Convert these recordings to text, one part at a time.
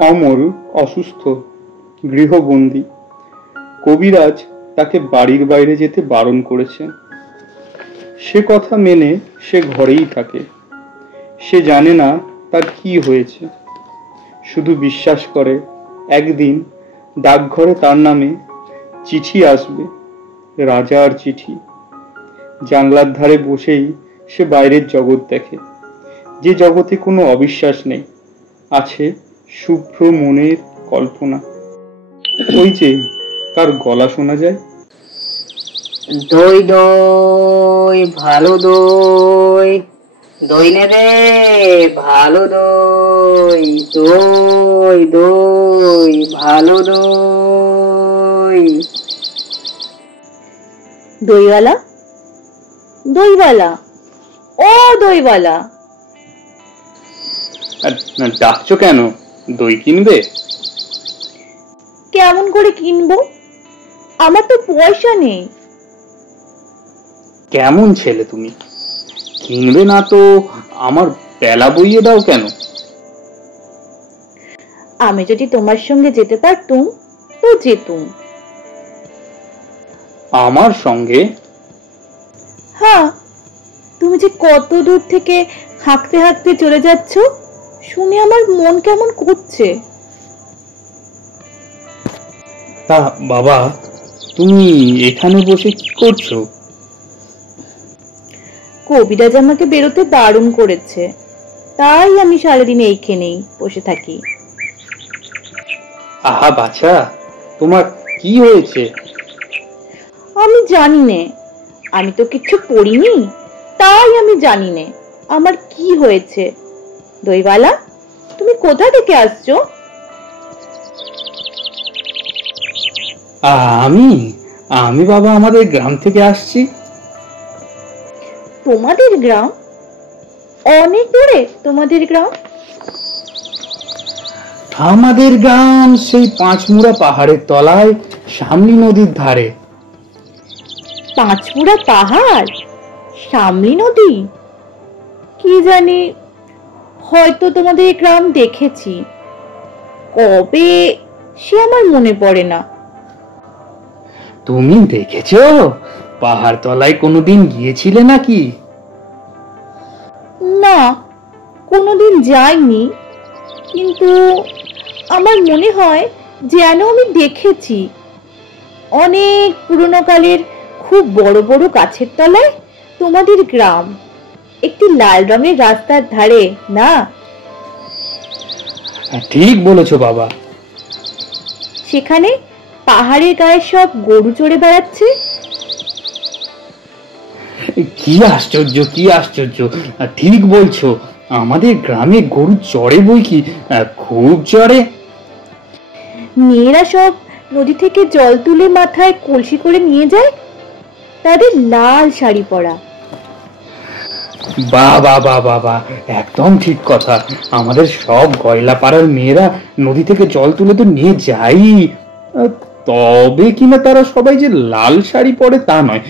অমল অসুস্থ, গৃহবন্দী। কবিরাজ তাকে বাড়ির বাইরে যেতে বারণ করেছে। সে কথা মেনে সে ঘরেই থাকে। সে জানে না তার কি হয়েছে, শুধু বিশ্বাস করে একদিন ডাকঘরে তার নামে চিঠি আসবে, রাজার চিঠি। জানলার ধারে বসেই সে বাইরের জগৎ দেখে, যে জগতে কোনো অবিশ্বাস নেই, আছে শুভ্র মনের কল্পনা। ওই যে তার গলা শোনা যায়, দই দই ভালো দই, দই নেবে ভালো দই, দই দই ভালো দই। দইওয়ালা, দইওয়ালা, ও দইওয়ালা। ডাকছো কেন? দই কিনবে? কেমন করে কিনবো? আমার তো পয়সা নেই। কেমন ছেলে তুমি, কিনবে না তো আমার বেলা বইয়ে দাও কেন? আমি যদি তোমার সঙ্গে যেতে পারতুম তো যেতুম। আমার সঙ্গে? হ্যাঁ, তুমি যে কত দূর থেকে হাঁকতে হাঁকতে চলে যাচ্ছ, শুনে আমার মন কেমন করছে। তা বাবা, তুমি এখানে বসে কি করছো? কবিরাজ আমাকে বেরোতে বারণ করেছে, তাই আমি সারাদিন এইখানেই বসে থাকি। আহা বাছা, তোমার কি হয়েছে? আমি জানি নে, আমি তো কিছু পড়িনি, তাই আমি জানি নে আমার কি হয়েছে। দইওয়ালা, তুমি কোথা থেকে আসছো? আমি আমি বাবা আমাদের গ্রাম থেকে আসছি। তোমাদের গ্রাম? অনেক দূরে তোমাদের গ্রাম? আমাদের গ্রাম সেই পাঁচমুড়া পাহাড়ের তলায়, সামলি নদীর ধারে। পাঁচমুড়া পাহাড়, সামলি নদী? কি জানি, হয়তো তোমাদের গ্রাম দেখেছি, কবে সে আমার মনে পড়ে না। তুমি দেখেছো? পাহাড় তলায় কোনোদিন গিয়েছিলে নাকি? না, কোনোদিন যাইনি, কিন্তু আমার মনে হয় যেন আমি দেখেছি। অনেক পুরনো কালের খুব বড় বড় গাছের তলায় তোমাদের গ্রাম, একটি লাল রঙের রাস্তার ধারে, না? ঠিক বলেছো বাবা। সেখানে পাহাড়ের গায়ে সব গরু চড়ে বেড়াচ্ছে। কি আশ্চর্য, কি আশ্চর্য! ঠিক বলছো, আমাদের গ্রামে গরু চড়ে বই কি, খুব চড়ে। মেয়েরা সব নদী থেকে জল তুলে মাথায় কলসি করে নিয়ে যায়, তাদের লাল শাড়ি পরা। বাবা বাবা বাবা, একদম ঠিক কথা। আমাদের সব গয়লা পাড়ার মেয়েরা নদী থেকে জল তুলে তো নিয়ে যাই, তবে কিনা তারা সবাই যে লাল শাড়ি পরে তা নয়।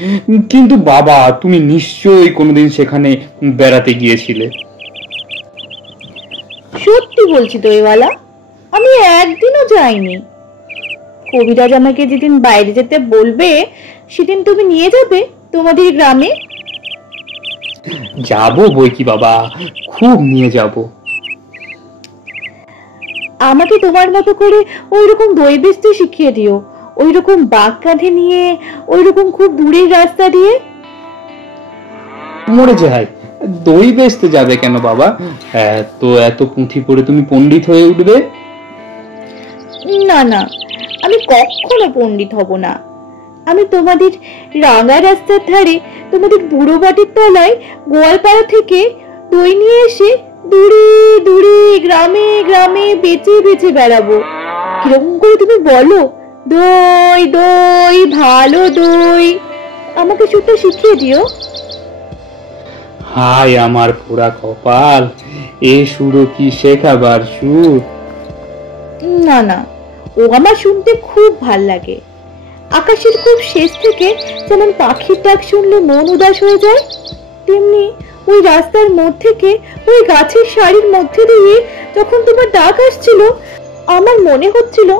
কিন্তু বাবা, তুমি নিশ্চয়ই কোনোদিন সেখানে বেড়াতে গিয়েছিলে। সত্যি বলছি দইওয়ালা, আমি একদিনও যাইনি। কবিরাজ আমাকে যেদিন বাইরে যেতে বলবে সেদিন তুমি নিয়ে যাবে তোমাদের গ্রামে। যাবো বই কি বাবা, খুব নিয়ে যাব। আমাকে তোমার মতো করে ওইরকম দই বেচতে শিখিয়ে দিও, ওইরকম বাঘ কাঁধে নিয়ে, ওইরকম খুব দূরের রাস্তা দিয়ে। মরে যায়, দই বেচতে যাবে কেন বাবা? তো এত পুঁথি পড়ে তুমি পণ্ডিত হয়ে উঠবে? না না, আমি কখনো পণ্ডিত হব না। আমি তোমাদের রাঙা রাস্তার ধারে, তোমাদের বুড়ো বাটির তলায় গোয়ালপাড়া থেকে দই নিয়ে এসে দূরে দূরে গ্রামে গ্রামে বেচে বেচে বেড়াবো। কিরকম করে তুমি বলো, দই দই ভালো দই। আমাকে সেটা শিখিয়ে দিও। হায় আমার পোড়া কপাল, এ সুরও কি শেখাবার সুর? না না, ও আমার শুনতে খুব ভাল লাগে। আকাশের খুব শেষ থেকে যেমন পাখির ডাক শুনলে মন উদাস হয়ে যায়, তেমনি ওই রাস্তার মোড় থেকে ওই গাছের সারির মধ্যে দিয়ে যখন তোমার ডাক আসছিল, আমার মনে হচ্ছিল,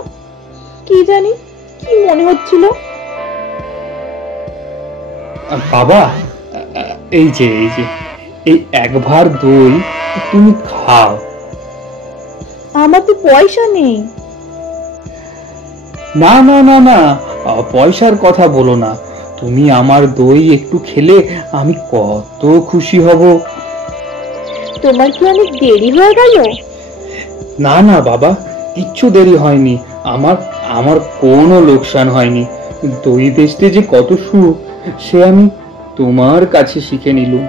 কি জানি কি মনে হচ্ছিল। বাবা, এই যে এই এক ভার দই তুমি খাও। আমার তো পয়সা নেই। না না না না, পয়সার কথা বলো না। তুমি আমার দই একটু খেলে আমি কত খুশি হব। তোমার কি অনেক দেরি হয়ে গেল? না না বাবা, কিচ্ছু দেরি হয়নি। আমার আমার কোনো লোকসান হয়নি। দই বেচতে যে কত সুখ সে আমি তোমার কাছে শিখে নিলুম।